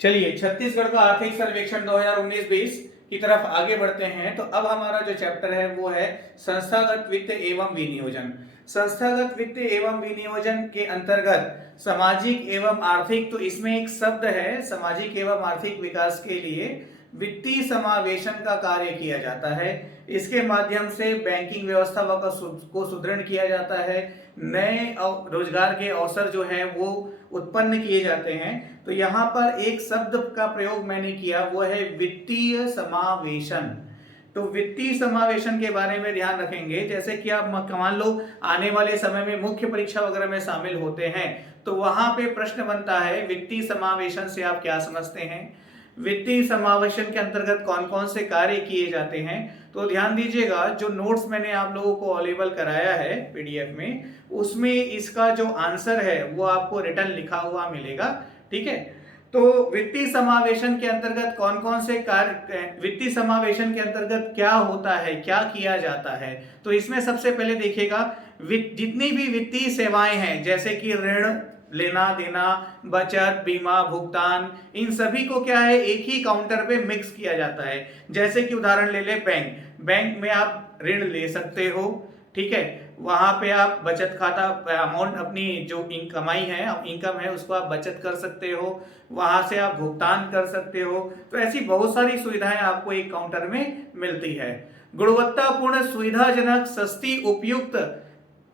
चलिए छत्तीसगढ़ का आर्थिक सर्वेक्षण 2019-20 की तरफ आगे बढ़ते हैं। तो अब हमारा जो चैप्टर है वो है संस्थागत वित्त एवं विनियोजन। संस्थागत वित्त एवं विनियोजन के अंतर्गत सामाजिक एवं आर्थिक, तो इसमें एक शब्द है सामाजिक एवं आर्थिक विकास के लिए वित्तीय समावेशन का कार्य किया जाता है। इसके माध्यम से बैंकिंग व्यवस्था को सुदृढ़ किया जाता है, नए रोजगार के अवसर जो है वो उत्पन्न किए जाते हैं। तो यहाँ पर एक शब्द का प्रयोग मैंने किया, वो है वित्तीय समावेशन। तो वित्तीय समावेशन के बारे में ध्यान रखेंगे, जैसे कि आप मान लो आने वाले समय में मुख्य परीक्षा वगैरह में शामिल होते हैं तो वहां पे प्रश्न बनता है वित्तीय समावेशन से आप क्या समझते हैं, वित्तीय समावेशन के अंतर्गत कौन कौन से कार्य किए जाते हैं। तो ध्यान दीजिएगा, जो नोट्स मैंने आप लोगों को अवेलेबल कराया है पीडीएफ में, उसमें इसका जो आंसर है वो आपको रिटर्न लिखा हुआ मिलेगा। ठीक है, तो वित्तीय समावेशन के अंतर्गत कौन कौन से कार्य, वित्तीय समावेशन के अंतर्गत क्या होता है, क्या किया जाता है। तो इसमें सबसे पहले देखिएगा, जितनी भी वित्तीय सेवाएं हैं जैसे कि ऋण लेना देना, बचत, बीमा, भुगतान, इन सभी को क्या है एक ही काउंटर पे मिक्स किया जाता है। जैसे कि उदाहरण ले ले बैंक में आप ऋण ले सकते हो, ठीक है, वहां पे आप बचत खाता अमाउंट अपनी जो कमाई है इनकम है उसको आप बचत कर सकते हो, वहां से आप भुगतान कर सकते हो। तो ऐसी बहुत सारी सुविधाएं आपको एक काउंटर में मिलती है। गुणवत्तापूर्ण, सुविधाजनक, सस्ती, उपयुक्त,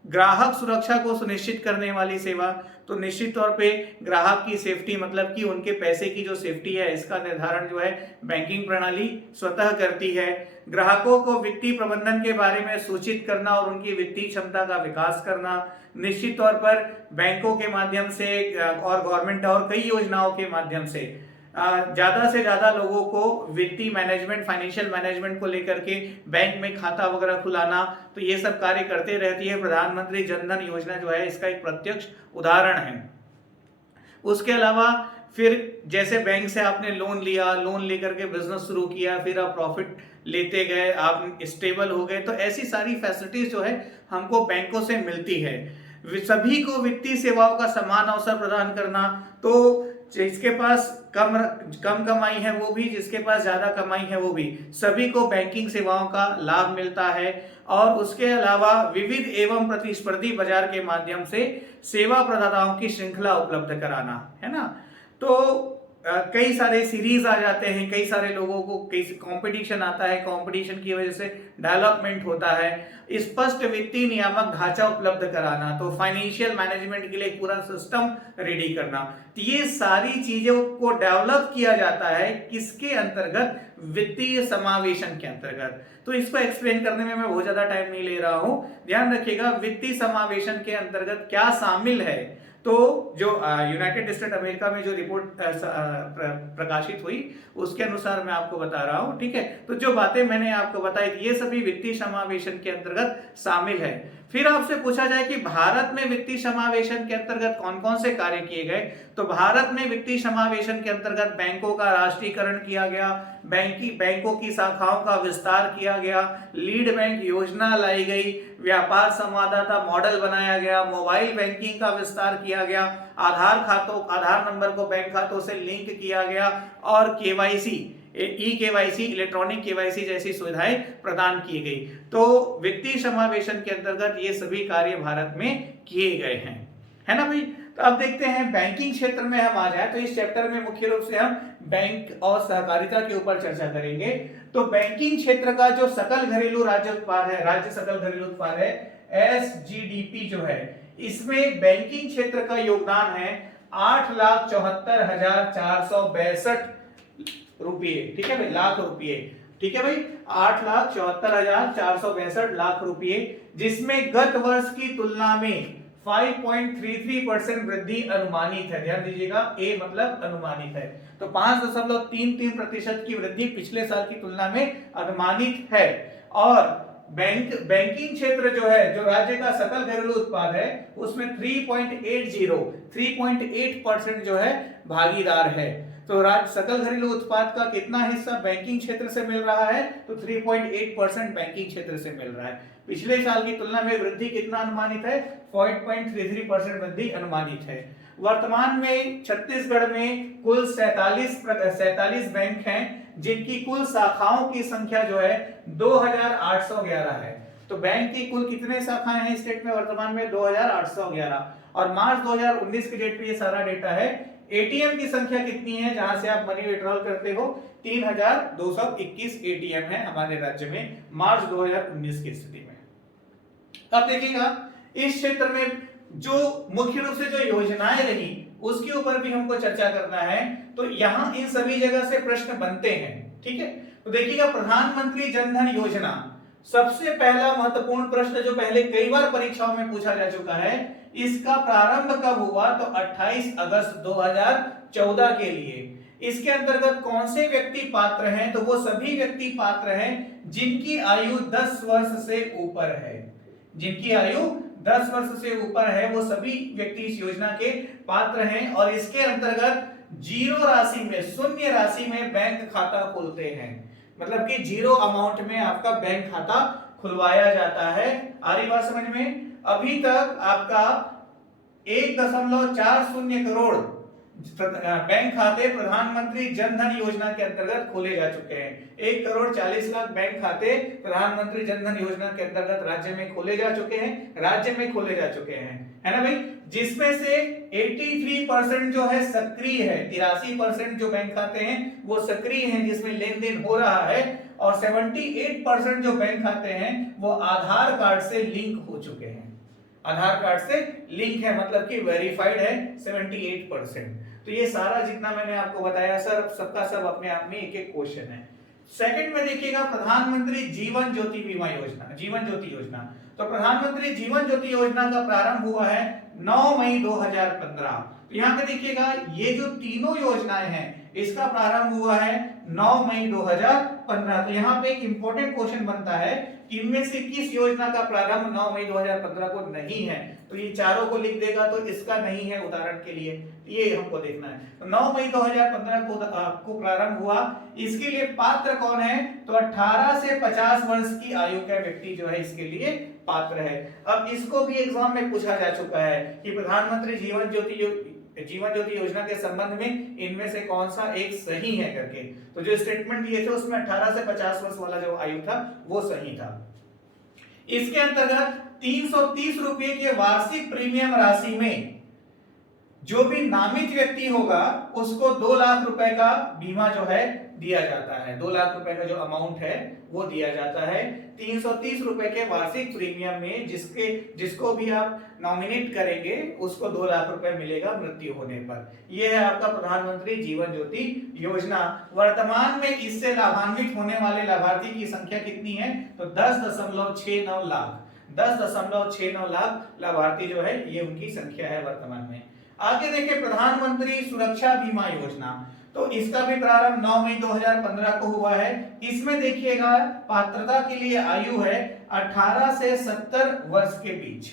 ग्राहक सुरक्षा को सुनिश्चित करने वाली सेवा। तो निश्चित तौर पे ग्राहक की सेफ्टी, मतलब कि उनके पैसे की जो सेफ्टी है इसका निर्धारण जो है बैंकिंग प्रणाली स्वतः करती है। ग्राहकों को वित्तीय प्रबंधन के बारे में सूचित करना और उनकी वित्तीय क्षमता का विकास करना। निश्चित तौर पर बैंकों के माध्यम से और गवर्नमेंट और कई योजनाओं के माध्यम से ज्यादा से ज्यादा लोगों को वित्तीय मैनेजमेंट, फाइनेंशियल मैनेजमेंट को लेकर के बैंक में खाता वगैरह खुलाना, तो ये सब कार्य करते रहती है। प्रधानमंत्री जन धन योजना जो है इसका एक प्रत्यक्ष उदाहरण है। उसके अलावा फिर जैसे बैंक से आपने लोन लिया, लोन लेकर के बिजनेस शुरू किया, फिर आप प्रॉफिट लेते गए, आप स्टेबल हो गए, तो ऐसी सारी फैसिलिटीज जो है हमको बैंकों से मिलती है। सभी को वित्तीय सेवाओं का समान अवसर प्रदान करना, तो जिसके पास कम कमाई है वो भी, जिसके पास ज्यादा कमाई है वो भी, सभी को बैंकिंग सेवाओं का लाभ मिलता है। और उसके अलावा विविध एवं प्रतिस्पर्धी बाजार के माध्यम से सेवा प्रदाताओं की श्रृंखला उपलब्ध कराना, है ना। तो कई सारे सीरीज आ जाते हैं, कई सारे लोगों को कई कंपटीशन आता है, कंपटीशन की वजह से डेवलपमेंट होता है। स्पष्ट वित्तीय नियामक ढांचा उपलब्ध कराना, तो फाइनेंशियल मैनेजमेंट के लिए पूरा सिस्टम रेडी करना। तो ये सारी चीजों को डेवलप किया जाता है किसके अंतर्गत, वित्तीय समावेशन के अंतर्गत। तो इसको एक्सप्लेन करने में मैं बहुत ज्यादा टाइम नहीं ले रहा हूं। ध्यान रखिएगा वित्तीय समावेशन के अंतर्गत क्या शामिल है। तो जो यूनाइटेड स्टेट अमेरिका में जो रिपोर्ट प्रकाशित हुई उसके अनुसार मैं आपको बता रहा हूं, ठीक है। तो जो बातें मैंने आपको बताई ये सभी वित्तीय समावेशन के अंतर्गत शामिल है। फिर आपसे पूछा जाए कि भारत में वित्तीय समावेशन के अंतर्गत कौन कौन से कार्य किए गए, तो भारत में वित्तीय समावेशन के अंतर्गत बैंकों का राष्ट्रीयकरण किया गया, बैंकों की शाखाओं का विस्तार किया गया, लीड बैंक योजना लाई गई, व्यापार संवाददाता मॉडल बनाया गया, मोबाइल बैंकिंग का विस्तार किया गया, आधार नंबर को बैंक खातों से लिंक किया गया, और केवाईसी, केवाईसी, इलेक्ट्रॉनिक केवाईसी जैसी सुविधाएं प्रदान की गई। तो वित्तीय समावेशन के अंतर्गत ये सभी कार्य भारत में किए गए हैं, है ना भाई। तो अब देखते हैं बैंकिंग क्षेत्र में हम आ जाए, तो इस चैप्टर में मुख्य रूप से हम बैंक और सहकारिता के ऊपर चर्चा करेंगे। तो बैंकिंग क्षेत्र का जो सकल घरेलू राज्य उत्पाद है, राज्य सकल घरेलू उत्पाद है, SGDP जो है, इसमें बैंकिंग क्षेत्र का योगदान है 8,74,462 रुपये, ठीक है भाई, लाख रुपये, ठीक है भाई, 8,74,462 लाख रुपये, जिसमें गत वर्ष की तुलना में 5.33% वृद्धि अनुमानित है। ध्यान दीजिएगा, ए मतलब अनुमानित है, तो 5.33% की वृद्धि पिछले साल की तुलना में अनुमानित है। और बैंकिंग क्षेत्र जो है, जो राज्य का सकल घरेलू उत्पाद है, उसमें 3.8% जो है भागीदार है। तो राज्य सकल घरेलू उत्पाद का कितना हिस्सा बैंकिंग क्षेत्र से मिल रहा है, तो 3.8% बैंकिंग क्षेत्र से मिल रहा है। पिछले साल की तुलना में वृद्धि कितना अनुमानित है, 5.33% वृद्धि अनुमानित है। वर्तमान में छत्तीसगढ़ में कुल 47 बैंक हैं, जिनकी कुल शाखाओं की संख्या जो है 2811 है। तो बैंक की कुल कितने शाखाएं हैं स्टेट में वर्तमान में? 2811। और मार्च 2019 की डेट पे ये सारा डेटा है। एटीएम की संख्या कितनी है जहां से आप मनी विड्रॉल करते हो? 3221 एटीएम है हमारे राज्य में मार्च 2019 की स्थिति में। अब देखिएगा इस क्षेत्र में जो मुख्य रूप से जो योजनाएं रही उसके ऊपर भी हमको चर्चा करना है। तो यहां इन सभी जगह से प्रश्न बनते हैं, ठीक है। तो देखिएगा प्रधानमंत्री जन धन योजना, सबसे पहला महत्वपूर्ण प्रश्न जो पहले कई बार परीक्षाओं में पूछा जा चुका है, इसका प्रारंभ कब हुआ? तो 28 अगस्त 2014 के लिए। इसके अंतर्गत कौन से व्यक्ति पात्र हैं? तो वो सभी व्यक्ति पात्र हैं जिनकी आयु 10 वर्ष से ऊपर है। जिनकी आयु 10 वर्ष से ऊपर है वो सभी व्यक्ति इस योजना के पात्र हैं। और इसके अंतर्गत जीरो राशि में, शून्य राशि में बैंक खाता खोलते हैं, मतलब कि जीरो अमाउंट में आपका बैंक खाता खुलवाया जाता है। आ रही बात समझ में? अभी तक आपका 1.40 करोड़ बैंक खाते प्रधानमंत्री जन धन योजना के अंतर्गत खोले जा चुके हैं। 1,40,00,000 बैंक खाते प्रधानमंत्री जन धन योजना के अंतर्गत राज्य में खोले जा चुके हैं, है ना भाई। जिसमें से 83% जो है सक्रिय है, 83% जो बैंक खाते हैं वो सक्रिय हैं जिसमें लेन देन हो रहा है। और 78% जो बैंक खाते हैं वो आधार कार्ड से लिंक हो चुके हैं, आधार कार्ड से लिंक है, मतलब कि वेरीफाइड है 78%। तो ये सारा जितना मैंने आपको बताया सर, सबका सब अपने आप में एक एक क्वेश्चन है। सेकंड में देखिएगा प्रधानमंत्री जीवन ज्योति बीमा योजना, जीवन ज्योति योजना। तो प्रधानमंत्री जीवन ज्योति योजना का प्रारंभ हुआ है 9 मई 2015। तो यहाँ पे देखिएगा ये जो तीनों योजनाएं हैं इसका प्रारंभ हुआ है 9 मई 2015। तो यहाँ पे एक इंपॉर्टेंट क्वेश्चन बनता है कि इनमें से किस योजना का प्रारंभ 9 मई 2015 को नहीं है? तो ये चारों को लिख देगा तो इसका नहीं है उदाहरण के लिए, ये हमको देखना है। तो 9 मई 2015 को प्रारंभ हुआ। इसके लिए पात्र कौन है? तो 18 से 50 वर्ष की आयु का व्यक्ति जो है इसके लिए पात्र है। अब इसको भी एग्जाम में पूछा जा चुका है कि प्रधानमंत्री जीवन ज्योति योजना के संबंध में इनमें से कौन सा एक सही है करके। तो जो स्टेटमेंट दिए थे उसमें 18 से 50 वर्ष वाला जो आयु था वो सही था। इसके अंतर्गत 330 रुपए के वार्षिक प्रीमियम राशि में जो भी नामित व्यक्ति होगा उसको 2 लाख रुपए का बीमा जो है दिया जाता है। 2 लाख रुपए का जो अमाउंट है वो दिया जाता है। 330 रुपए के वार्षिक प्रीमियम में जिसको भी आप नॉमिनेट करेंगे उसको 2 लाख रुपए मिलेगा मृत्यु होने पर। यह है आपका प्रधानमंत्री जीवन ज्योति योजना। वर्तमान में इससे लाभान्वित होने वाले लाभार्थी की संख्या कितनी है? तो 10.69 लाख, 10.69 लाख लाभार्थी जो है ये उनकी संख्या है वर्तमान में। आगे देखिए प्रधानमंत्री सुरक्षा बीमा योजना। तो इसका भी प्रारंभ 9 मई 2015 को हुआ है। इसमें देखिएगा पात्रता के लिए आयु है 18 से 70 वर्ष के बीच।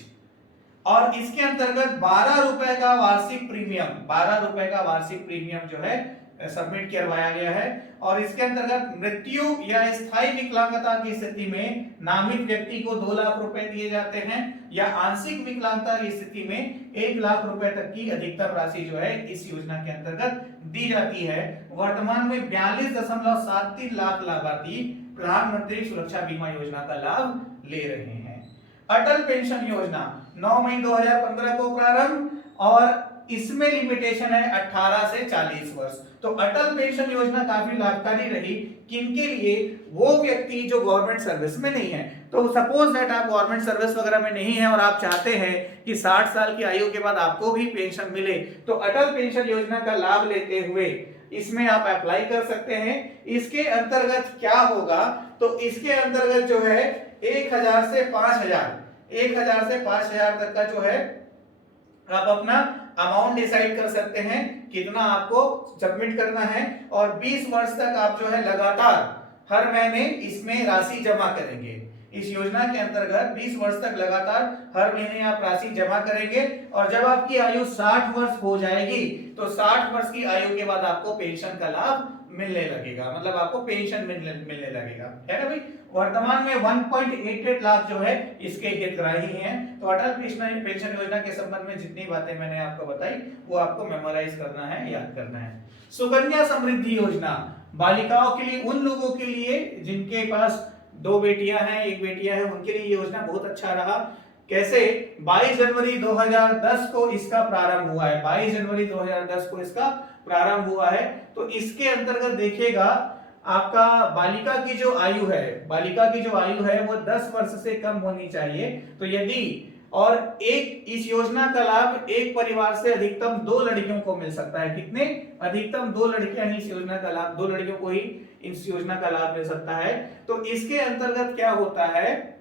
और इसके अंतर्गत 12 रुपए का वार्षिक प्रीमियम, 12 रुपए का वार्षिक प्रीमियम जो है सबमिट करवाया गया है। और इसके अंतर्गत मृत्यु या स्थायी विकलांगता की स्थिति में नामित व्यक्ति को 2 लाख रुपए दिए जाते हैं, या आंशिक विकलांगता की स्थिति में 1 लाख रुपए तक की अधिकतम राशि जो है इस योजना के अंतर्गत दी जाती है। वर्तमान में 42.73 लाख लाभार्थी प्रधानमंत्री सुरक्षा बीमा योजना का लाभ ले रहे हैं। अटल पेंशन योजना 9 मई 2015 को प्रारंभ, और इसमें लिमिटेशन है 18 से 40 वर्ष। तो अटल पेंशन योजना काफी लाभकारी रही किनके लिए? वो व्यक्ति जो गवर्नमेंट सर्विस में नहीं है। तो सपोज दैट आप गवर्नमेंट सर्विस वगैरह में नहीं है और आप चाहते हैं कि 60 साल की आयु के बाद आपको भी पेंशन मिले, तो अटल पेंशन योजना का लाभ लेते हुए इसमें आप अप्लाई कर सकते हैं। इसके अंतर्गत क्या होगा? तो इसके अंतर्गत जो है 1000 से 5000 तक का जो है आप अपना अमाउंट डिसाइड कर सकते हैं कितना आपको सबमिट करना है। और 20 वर्ष तक आप जो है लगातार हर महीने इसमें राशि जमा करेंगे। इस योजना के अंतर्गत 20 वर्ष तक लगातार हर महीने आप राशि जमा करेंगे और जब आपकी आयु 60 वर्ष हो जाएगी तो 60 वर्ष की आयु के बाद आपको पेंशन का लाभ मिलने लगेगा, मतलब आपको पेंशन मिलने लगेगा, है ना भाई। वर्तमान में 1.88 लाख जो है इसके हितग्राही हैं। तो अटल पेंशन योजना के संबंध में जितनी बातें मैंने आपको बताई वो आपको मेमोराइज करना है, याद करना है। सुकन्या समृद्धि योजना बालिकाओं के लिए, उन लोगों के लिए जिनके पास 2 बेटियां हैं, 1 बेटिया है, उनके लिए योजना बहुत अच्छा रहा। कैसे? 22 जनवरी 2010 को इसका प्रारंभ हुआ है, 22 जनवरी 2010 को इसका प्रारंभ हुआ है। तो इसके अंतर्गत देखिएगा आपका बालिका की जो आयु है वो 10 वर्ष से कम होनी चाहिए। तो यदि और एक इस योजना का लाभ एक परिवार से अधिकतम 2 लड़कियों को मिल सकता है। कितने? अधिकतम 2 लड़कियां ही इस योजना का लाभ, 2 लड़कियों को ही इस योजना का लाभ मिल सकता है। तो इसके अंतर्गत क्या होता है,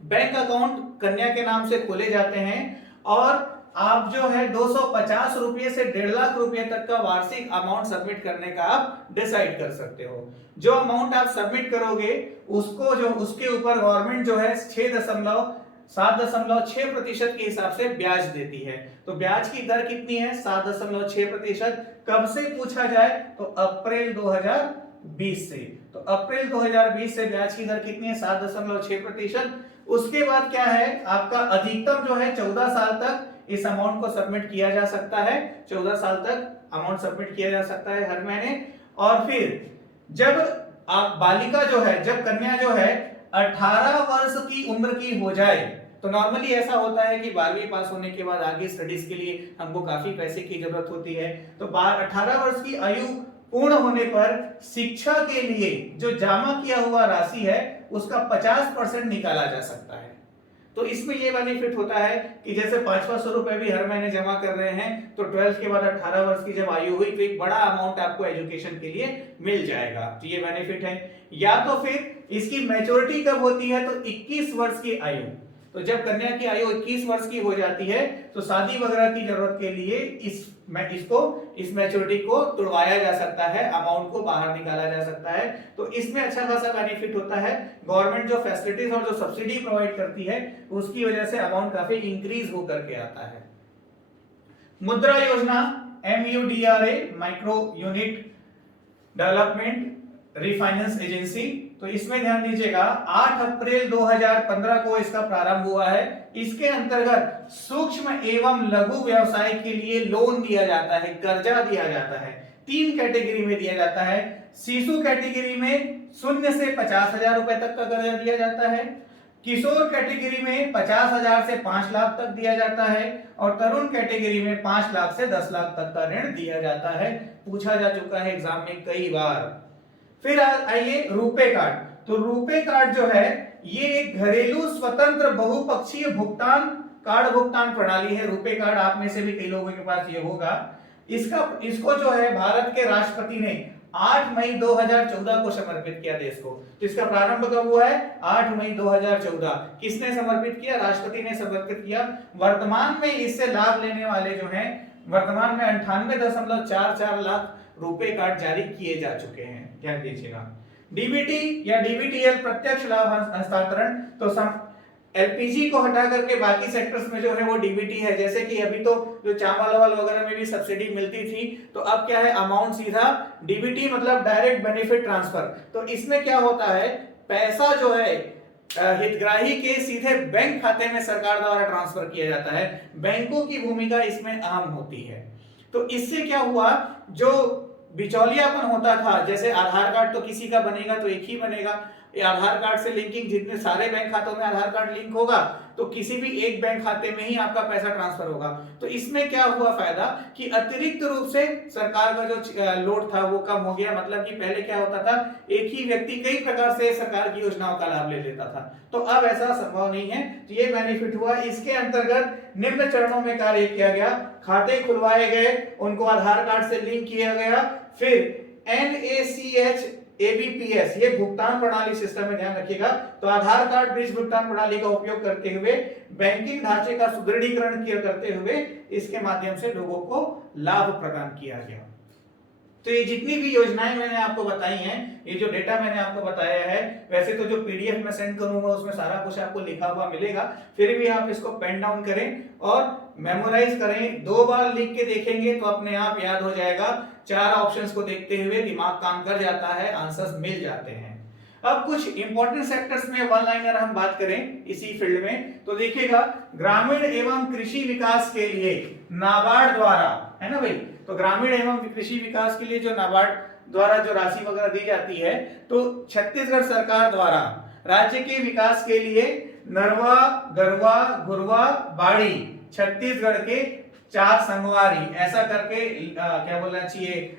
बैंक अकाउंट कन्या के नाम से खोले जाते हैं और आप जो है 250 रुपए से 1.5 लाख रुपए तक का वार्षिक अमाउंट सबमिट करने का आप डिसाइड कर सकते हो। जो अमाउंट आप सबमिट करोगे उसको जो उसके ऊपर गवर्नमेंट जो है 7.6% के हिसाब से ब्याज देती है। तो ब्याज की दर कितनी है? 7.6%। कब से पूछा जाए तो अप्रैल 2020 से। तो अप्रैल 2020 से ब्याज की दर कितनी है? 7.6%। उसके बाद क्या है, आपका अधिकतम जो है 14 साल तक इस अमाउंट को सबमिट किया जा सकता है। 14 साल तक अमाउंट सबमिट किया जा सकता है हर महीने। और फिर जब आप बालिका जो है, जब कन्या जो है 18 वर्ष की उम्र की हो जाए, तो नॉर्मली ऐसा होता है कि 12वीं पास होने के बाद आगे स्टडीज के लिए हमको काफी पैसे की जरूरत होती है। तो 18 वर्ष की आयु पूर्ण होने पर शिक्षा के लिए जो जमा किया हुआ राशि है उसका 50% निकाला जा सकता है। तो इसमें ये बेनिफिट होता है कि जैसे 500 रुपए भी हर महीने जमा कर रहे हैं तो 12th के बाद 18 वर्ष की जब आयु हुई तो एक बड़ा अमाउंट आपको एजुकेशन के लिए मिल जाएगा। तो ये बेनिफिट है। या तो फिर इसकी मैच्योरिटी कब होती है? तो 21 वर्ष की आयु। तो जब कन्या की आयु 21 वर्ष की हो जाती है तो शादी वगैरह की जरूरत के लिए इस मैच्योरिटी को तुड़वाया जा सकता है, अमाउंट को बाहर निकाला जा सकता है। तो इसमें अच्छा खासा बेनिफिट होता है। गवर्नमेंट जो फैसिलिटीज और जो सब्सिडी प्रोवाइड करती है उसकी वजह से अमाउंट काफी इंक्रीज होकर के आता है। मुद्रा योजना, MUDRA, micro unit development refinance agency. तो इसमें ध्यान दीजिएगा 8 अप्रैल 2015 को इसका प्रारंभ हुआ है। इसके अंतर्गत सूक्ष्म एवं लघु व्यवसाय के लिए लोन दिया जाता है, कर्जा दिया जाता है। 3 कैटेगरी में दिया जाता है। शिशु कैटेगरी में 0 से 50,000 रुपए तक का कर्जा दिया जाता है। किशोर कैटेगरी में 50,000 से 5 लाख तक दिया जाता है और तरुण कैटेगरी में 5 लाख से 10 लाख तक का ऋण दिया जाता है। पूछा जा चुका है एग्जाम में कई बार। फिर आइए रुपे कार्ड। तो रुपे कार्ड जो है ये एक घरेलू स्वतंत्र बहुपक्षीय भुगतान प्रणाली है। रुपे कार्ड आप में से भी कई लोगों के पास ये होगा। इसको जो है भारत के राष्ट्रपति ने 8 मई 2014 को समर्पित किया देश को। तो इसका प्रारंभ कब हुआ है? 8 मई 2014। किसने समर्पित किया? राष्ट्रपति ने समर्पित किया। वर्तमान में इससे लाभ लेने वाले जो हैं, वर्तमान में 98.44 लाख रुपए कार्ड जारी किए जा चुके हैं। ध्यान दीजिएगा। डीबीटी या डीबीटीएल प्रत्यक्ष लाभ हस्तांतरण। तो एलपीजी को हटा करके बाकी सेक्टर्स में जो है वो डीबीटी है। जैसे कि अभी तो जो चावल वगैरह में भी सब्सिडी मिलती थी, तो अब क्या है, अमाउंट सीधा डीबीटी मतलब डायरेक्ट बेनिफिट ट्रांसफर। तो इसमें क्या होता है, पैसा जो है हितग्राही के सीधे बैंक खाते में सरकार द्वारा ट्रांसफर किया जाता है। बैंकों की भूमिका इसमें अहम होती है। तो इससे क्या हुआ, जो बिचौलियापन होता था, जैसे आधार कार्ड तो किसी का बनेगा तो एक ही बनेगा, आधार कार्ड से लिंकिंग, जितने सारे बैंक खातों में आधार कार्ड लिंक होगा तो किसी भी एक बैंक खाते में ही आपका पैसा ट्रांसफर होगा। तो इसमें क्या हुआ फायदा कि अतिरिक्त रूप से सरकार का जो लोड था वो कम हो गया। मतलब कि पहले क्या होता था, एक ही व्यक्ति कई प्रकार से सरकार की योजनाओं का लाभ ले लेता था, तो अब ऐसा संभव नहीं है। तो ये बेनिफिट हुआ। इसके अंतर्गत निम्न चरणों में कार्य किया गया। खाते खुलवाए गए, उनको आधार कार्ड से लिंक किया गया। फिर NACH ABPS ये भुगतान प्रणाली सिस्टम में ध्यान रखिएगा। तो आधार कार्ड बेस्ड भुगतान प्रणाली का उपयोग करते हुए बैंकिंग ढांचे का सुदृढ़ीकरण करते हुए इसके माध्यम से लोगों को लाभ प्रदान किया गया। तो ये जितनी भी योजनाएं मैंने आपको बताई हैं, ये जो डेटा मैंने आपको बताया है, वैसे तो जो पीडीएफ में सेंड करूंगा उसमें सारा कुछ आपको लिखा हुआ मिलेगा, फिर भी आप इसको पेन डाउन करें और मेमोराइज करें। 2 बार लिख के देखेंगे तो अपने आप याद हो जाएगा। 4 ऑप्शंस को देखते हुए दिमाग काम कर जाता है, आंसर्स मिल जाते हैं। अब कुछ इंपॉर्टेंट सेक्टर्स में वन लाइनर हम बात करें इसी फील्ड में, तो देखिएगा ग्रामीण एवं कृषि विकास के लिए नाबार्ड द्वारा, है ना भाई, तो ग्रामीण एवं कृषि विकास के लिए जो नाबार्ड द्वारा जो राशि वगैरह दी जाती है, तो छत्तीसगढ़ सरकार द्वारा राज्य के विकास के लिए नरवा, गरवा, घुरवा, बाड़ी छत्तीसगढ़ के 4 संगवारी ऐसा करके क्या बोलना चाहिए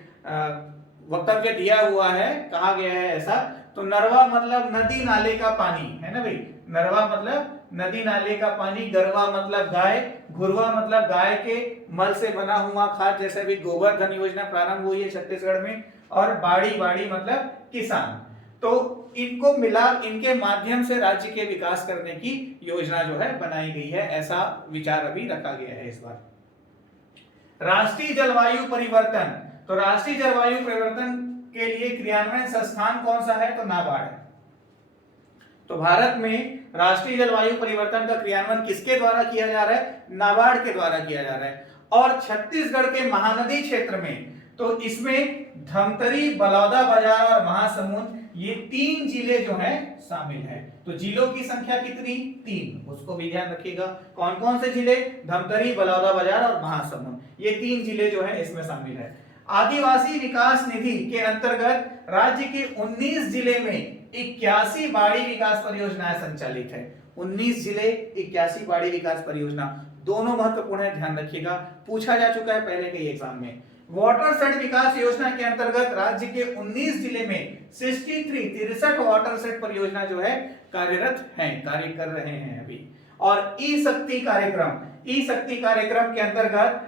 वक्तव्य दिया हुआ है, कहा गया है ऐसा। तो नरवा मतलब नदी नाले का पानी, है ना भाई, नरवा मतलब नदी नाले का पानी, गरवा मतलब गाय, घुरवा मतलब गाय के मल से बना हुआ खाद, जैसे भी गोबर धन योजना प्रारंभ हुई है छत्तीसगढ़ में, और बाड़ी मतलब किसान। तो इनको मिला, इनके माध्यम से राज्य के विकास करने की योजना जो है बनाई गई है, ऐसा विचार अभी रखा गया है इस बार। राष्ट्रीय जलवायु परिवर्तन, तो राष्ट्रीय जलवायु परिवर्तन के लिए क्रियान्वयन संस्थान कौन सा है, तो नाबार्ड है। तो भारत में राष्ट्रीय जलवायु परिवर्तन का क्रियान्वयन किसके द्वारा किया जा रहा है, नाबार्ड के द्वारा किया जा रहा है। और छत्तीसगढ़ के महानदी क्षेत्र में, तो इसमें धमतरी, बलौदा बाजार और महासमुंद, ये 3 जिले जो हैं शामिल हैं। तो जिलों की संख्या कितनी, 3, उसको भी ध्यान रखिएगा। कौन कौन से जिले, धमतरी, बलौदा बाजार और महासमुंद, ये 3 जिले जो है इसमें शामिल है। आदिवासी विकास निधि के अंतर्गत राज्य के 19 जिले में 81 बाड़ी विकास परियोजनाएं संचालित है। 19 जिले, 81 बाड़ी विकास परियोजना, दोनों महत्वपूर्ण है, ध्यान रखिएगा, पूछा जा चुका है पहले के एग्जाम में। वाटरशेड विकास योजना के अंतर्गत राज्य के 19 जिले में 63 वाटरशेड परियोजना जो है कार्यरत हैं, कार्य कर रहे हैं अभी। और ई शक्ति कार्यक्रम के अंतर्गत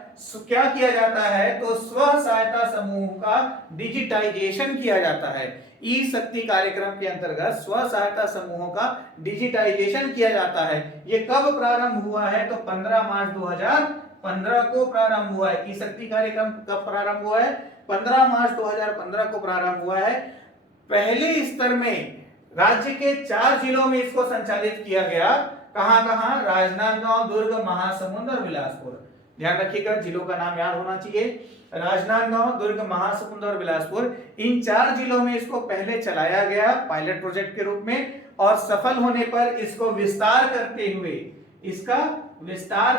क्या किया जाता है, तो स्व सहायता समूह का डिजिटाइजेशन किया जाता है। ई शक्ति कार्यक्रम के अंतर्गत स्व सहायता समूहों का डिजिटाइजेशन किया जाता है। ये कब प्रारंभ हुआ है, तो 15 मार्च 2015 को प्रारंभ हुआ है। ई शक्ति कार्यक्रम कब प्रारंभ हुआ है, 15 मार्च 2015 को प्रारंभ हुआ है। पहले स्तर में राज्य के 4 जिलों में इसको संचालित किया गया। कहां, राजनांदगांव, दुर्ग, महासमुंद और बिलासपुर। ध्यान रखिएगा, जिलों का नाम याद होना चाहिए। राजनांदगांव, दुर्ग, महासमुंद और बिलासपुर, इन 4 जिलों में इसको पहले चलाया गया पायलट प्रोजेक्ट के रूप में, और सफल होने पर इसको विस्तार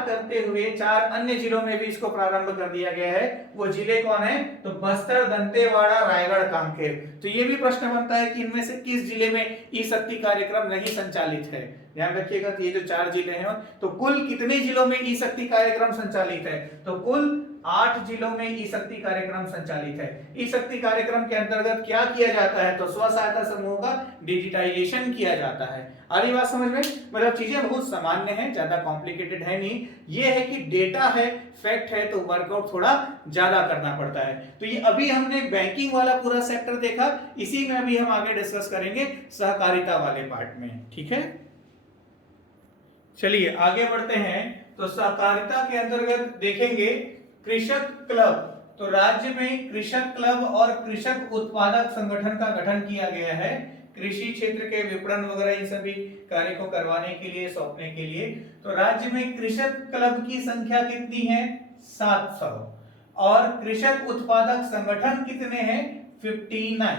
करते हुए 4 अन्य जिलों में भी इसको प्रारंभ कर दिया गया है। वो जिले कौन है, तो बस्तर, दंतेवाड़ा, रायगढ़, कांकेर। तो ये भी प्रश्न बनता है कि इनमें से किस जिले में ई शक्ति कार्यक्रम नहीं संचालित है। ध्यान रखिएगा, ये जो 4 जिले हैं, तो कुल कितने जिलों में ई शक्ति कार्यक्रम संचालित है, तो कुल 8 जिलों में ई शक्ति कार्यक्रम संचालित है। ई शक्ति कार्यक्रम के अंतर्गत क्या किया जाता है, तो स्व सहायता समूह का डिजिटाइजेशन किया जाता है। आ रही बात समझ में, मतलब चीजें बहुत सामान्य हैं, ज्यादा कॉम्प्लिकेटेड है नहीं। ये है कि डेटा है, फैक्ट है, तो वर्कआउट थोड़ा ज्यादा करना पड़ता है। तो ये अभी हमने बैंकिंग वाला पूरा सेक्टर देखा, इसी में अभी हम आगे डिस्कस करेंगे सहकारिता वाले पार्ट में, ठीक है। चलिए आगे बढ़ते हैं। तो सहकारिता के अंतर्गत देखेंगे कृषक क्लब। तो राज्य में कृषक क्लब और कृषक उत्पादक संगठन का गठन किया गया है, कृषि क्षेत्र के विपणन वगैरह इन सभी कार्य को करवाने के लिए, सौंपने के लिए। तो राज्य में कृषक क्लब की संख्या कितनी है, 700, और कृषक उत्पादक संगठन कितने हैं, 59।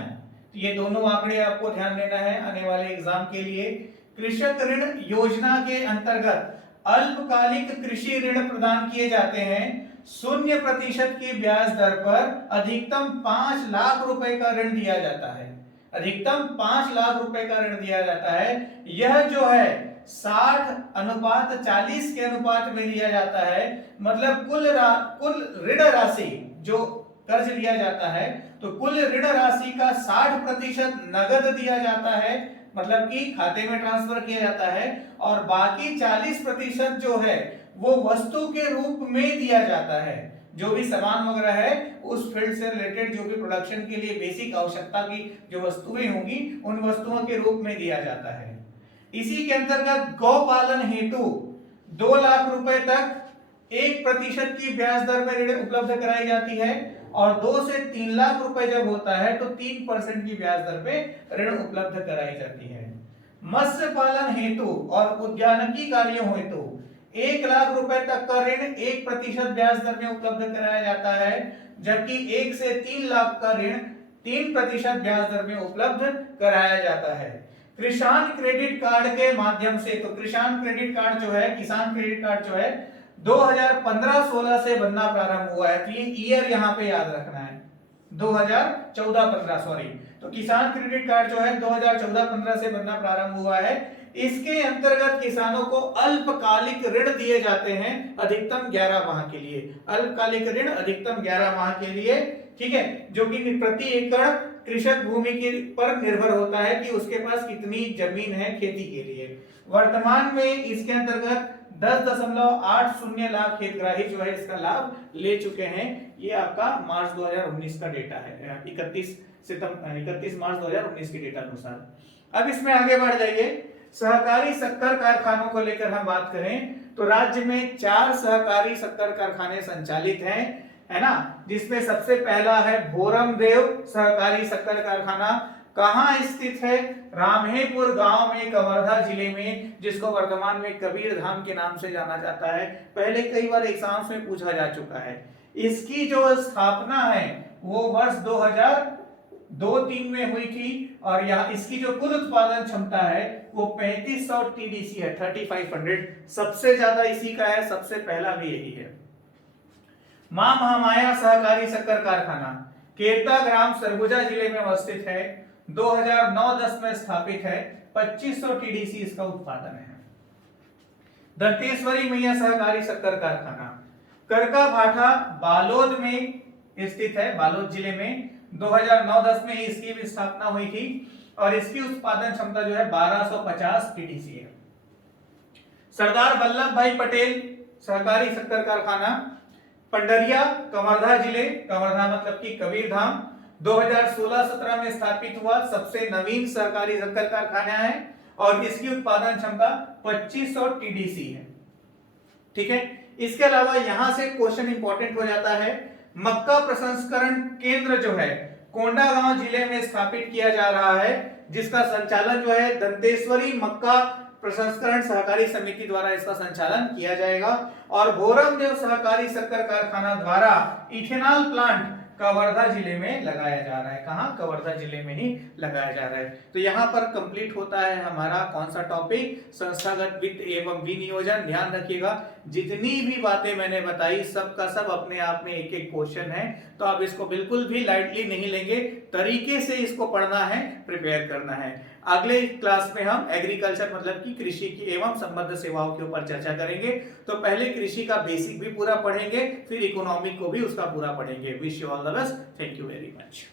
तो ये दोनों आंकड़े आपको ध्यान देना है आने वाले एग्जाम के लिए। कृषक ऋण योजना के अंतर्गत अल्पकालिक कृषि ऋण प्रदान किए जाते हैं। 0% की ब्याज दर पर अधिकतम 5 लाख रुपए का ऋण दिया जाता है। अधिकतम 5 लाख रुपए का ऋण दिया जाता है। यह जो है 60:40 के अनुपात में दिया जाता है। मतलब कुल ऋण राशि जो कर्ज लिया जाता है, तो कुल ऋण राशि का 60% नगद दिया जाता है, मतलब कि खाते में ट्रांसफर किया जाता है, और बाकी 40% जो है वो वस्तु के रूप में दिया जाता है। जो भी सामान वगैरह है उस फील्ड से रिलेटेड, जो भी प्रोडक्शन के लिए बेसिक आवश्यकता की जो वस्तुएं होंगी, उन वस्तुओं के रूप में दिया जाता है। इसी के अंतर्गत गौपालन हेतु 2 लाख रुपए तक 1% की ब्याज दर पर ऋण उपलब्ध कराई जाती है। और 2 से 3 लाख रुपए जब होता है तो 3% की ब्याज दर पे ऋण उपलब्ध कराई जाती है। मत्स्य पालन हेतु और उद्यानिकी कार्यों हेतु 1 लाख रुपए तक का ऋण 1% ब्याज दर में उपलब्ध कराया जाता है, जबकि 1 से 3 लाख का ऋण 3% ब्याज दर में उपलब्ध कराया जाता है। किसान क्रेडिट कार्ड के माध्यम से, तो किसान क्रेडिट कार्ड जो है, किसान क्रेडिट कार्ड जो है 2015-16 से बनना प्रारंभ हुआ है, तो ये ईयर यहाँ पे याद रखना है, 2014-15 सॉरी। तो किसान क्रेडिट कार्ड जो है 2014-15 से बनना प्रारंभ हुआ है। इसके अंतर्गत किसानों को अल्पकालिक ऋण दिए जाते हैं अधिकतम 11 माह के लिए, अल्पकालिक ऋण अधिकतम 11 माह के लिए, ठीक है, जो कि प्रति एकड़ कृषक भूमि के पर निर्भर होता है कि उसके पास कितनी जमीन है खेती के लिए। वर्तमान में इसके अंतर्गत 10.80 लाख हितग्राही जो है इसका लाभ ले चुके हैं। ये आपका मार्च 2019 का डेटा है, 31 मार्च 2019 के डेटा अनुसार। अब इसमें आगे बढ़ जाइए, सहकारी शक्कर कारखानों को लेकर हम बात करें तो राज्य में 4 सहकारी शक्कर कारखाने संचालित हैं, है ना, जिसमें सबसे पहला है भोरमदेव सहकारी शक्कर कारखाना। कहाँ स्थित है? रामहेपुर गांव में, कवर्धा जिले में, जिसको वर्तमान में कबीर धाम के नाम से जाना जाता है। पहले कई बार एग्जाम्स में पूछा जा चुका है। इसकी जो स्थापना है वो वर्ष 2002-3 में हुई थी और यहाँ इसकी जो कुल उत्पादन क्षमता है वो 3500 टीडीसी है, 3500, सबसे ज्यादा इसी का है, सबसे पहला भी यही है। मां महामाया सहकारी शक्कर कारखाना केरता ग्राम सरगुजा जिले में अवस्थित है, 2009-10 में स्थापित है, 2500 टीडीसी इसका उत्पादन है। दंतेश्वरी मैया सहकारी शक्कर कारखाना करका भाठा बालोद में स्थित है, बालोद जिले में, 2009-10 में इसकी भी स्थापना हुई थी और इसकी उत्पादन क्षमता जो है 1250 टीडीसी है। सरदार वल्लभ भाई पटेल सहकारी शक्कर कारखाना पंडरिया कवर्धा जिले, कवर्धा मतलब कि कबीरधाम, 2016-17 में स्थापित हुआ, सबसे नवीन सहकारी शक्कर कारखाना है और इसकी उत्पादन क्षमता 2500 टीडीसी है। ठीक है, इसके अलावा यहां से क्वेश्चन इंपॉर्टेंट हो जाता है, मक्का प्रसंस्करण केंद्र जो है कोंडागांव जिले में स्थापित किया जा रहा है, जिसका संचालन जो है दंतेश्वरी मक्का प्रसंस्करण सहकारी समिति द्वारा इसका संचालन किया जाएगा। और भोरमदेव सहकारी शक्कर कारखाना द्वारा इथेनॉल प्लांट कवर्धा जिले में लगाया जा रहा है। कहां? कवर्धा जिले में ही लगाया जा रहा है। तो यहाँ पर कंप्लीट होता है हमारा कौन सा टॉपिक? संस्थागत वित्त एवं विनियोजन। ध्यान रखिएगा, जितनी भी बातें मैंने बताई सब का सब अपने आप में एक एक क्वेश्चन है, तो आप इसको बिल्कुल भी लाइटली नहीं लेंगे, तरीके से इसको पढ़ना है, प्रिपेयर करना है। अगले क्लास में हम एग्रीकल्चर मतलब कि कृषि की एवं संबद्ध सेवाओं के ऊपर चर्चा करेंगे। तो पहले कृषि का बेसिक भी पूरा पढ़ेंगे, फिर इकोनॉमिक को भी उसका पूरा पढ़ेंगे। Wish you all the best, thank you very much.